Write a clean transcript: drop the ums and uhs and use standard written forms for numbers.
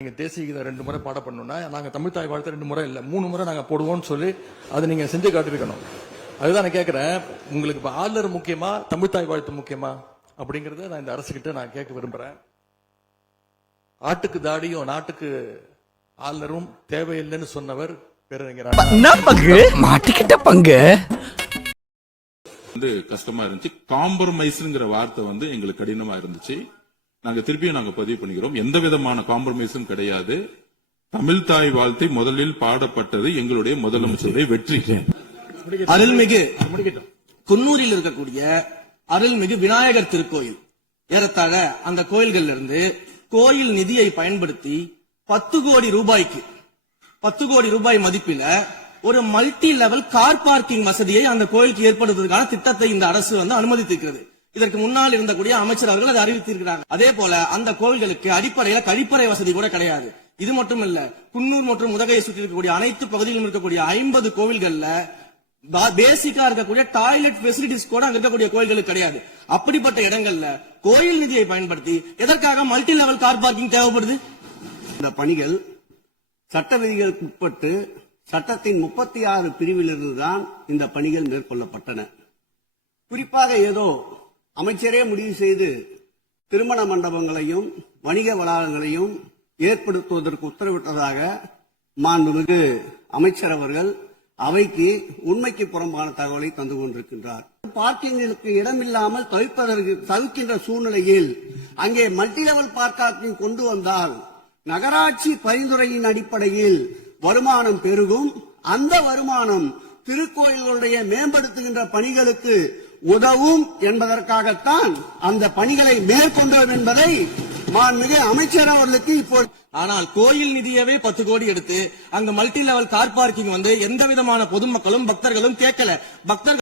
நீங்க தேசிய கீதம் 2 முறை பாட பண்ணணும்னா நாங்க தமிழ் தாய் வாழ்த்து 2 முறை இல்ல 3 முறை நாங்க போடுவோம்னு சொல்லி அதை நீங்க செஞ்சு காட்டிருக்கணும். அதுதான் நான் கேட்கிறேன், உங்களுக்கு இப்ப ஆளுநர் முக்கியமா தமிழ் தாய் வாழ்த்து முக்கியமா அப்படிங்கறத நான் இந்த அரசுகிட்ட நான் கேட்க விரும்புறேன். ஆட்டுக்கு தாடியும் நாட்டுக்கு ஆளுநரும் தேவையில்லைன்னு சொன்னவர் பேரறிஞர். மாட்டிக்கிட்ட பங்கு கஷ்டமா இருந்துச்சு. காம்ப்ரமைஸ்ங்கிற வார்த்தை எங்களுக்கு கடினமா இருந்துச்சு. நாங்க திருப்பியும் பதிவு பண்ணிக்கிறோம். எந்த விதமான காம்ப்ரமைஸும் கிடையாது. தமிழ் தாய் வாழ்த்தை முதலில் பாடப்பட்டது எங்களுடைய முதலமைச்சருடைய வெற்றி. அருள்மிகு குன்னூரில் இருக்கக்கூடிய அருள்மிகு விநாயகர் திருக்கோயில், ஏறத்தாழ அந்த கோயில்கள் இருந்து கோயில் நிதியை பயன்படுத்தி 10 கோடி ரூபாய்க்கு 10 கோடி ரூபாய் மதிப்பில ஒரு மல்டி லெவல் கார் பார்க்கிங் வசதியை அந்த கோயிலுக்கு ஏற்படுத்துவதற்கான திட்டத்தை இந்த அரசு அனுமதித்திருக்கிறது. இதற்கு முன்னால் இருந்தக்கூடிய அமைச்சர் அவர்கள் அதை அறிவித்திருக்கிறாங்க. அதே போல அந்த கோயில்களுக்கு அடிப்படையில கழிப்பறை வசதி கூட கிடையாது. இது மட்டும் இல்ல, குன்னூர் மற்றும் உதகையை சுற்றி இருக்கக்கூடிய அனைத்து பகுதிகளிலும் இருக்கக்கூடிய 50 கோவில்கள்ல பேசிக்கா இருக்கக்கூடிய டாய்லெட் பெசிலிட்டிஸ் கூட அங்க இருக்கக்கூடிய கோயில்களுக்கு கிடையாது. அப்படிப்பட்ட இடங்கள்ல கோயில் நிதியை பயன்படுத்தி எதற்காக மல்டி லெவல் கார் பார்க்கிங் தேவைப்படுது? இந்த பணிகள் சட்ட விதிகளுக்கு உட்பட்டு சட்டத்தின் 36 பிரிவிலிருந்துதான் இந்த பணிகள் மேற்கொள்ளப்பட்டன. குறிப்பாக ஏதோ அமைச்சரே முடிவு செய்து திருமண மண்டபங்களையும் வணிக வளாகங்களையும் ஏற்படுத்துவதற்கு உத்தரவிட்டதாக மாண்புமிகு அமைச்சர் அவர்கள் அவைக்கு உண்மைக்கு புறம்பான தகவலை தந்து கொண்டிருக்கின்றார். பார்க்கிங்களுக்கு இடமில்லாமல் தவிர்க்கின்ற சூழ்நிலையில் அங்கே மல்டி லெவல் பார்க்கிங் கொண்டு வந்தால் நகராட்சி பரிந்துரையின் அடிப்படையில் வருமானம் பெருகும். அந்த வருமானம் திருக்கோயில்களுடைய மேம்படுத்துகின்ற பணிகளுக்கு உதவும் என்பதற்காகத்தான் அந்த பணிகளை மேற்கொண்டோம் என்பதை மாண்புமிகு அமைச்சர் அவர்களுக்கு இப்போ. ஆனால் கோயில் நிதியவே 10 கோடி எடுத்து அங்க மல்டி லெவல் கார் பார்க்கிங் எந்த விதமான பொதுமக்களும் பக்தர்களும் கேட்கல. பக்தர்கள்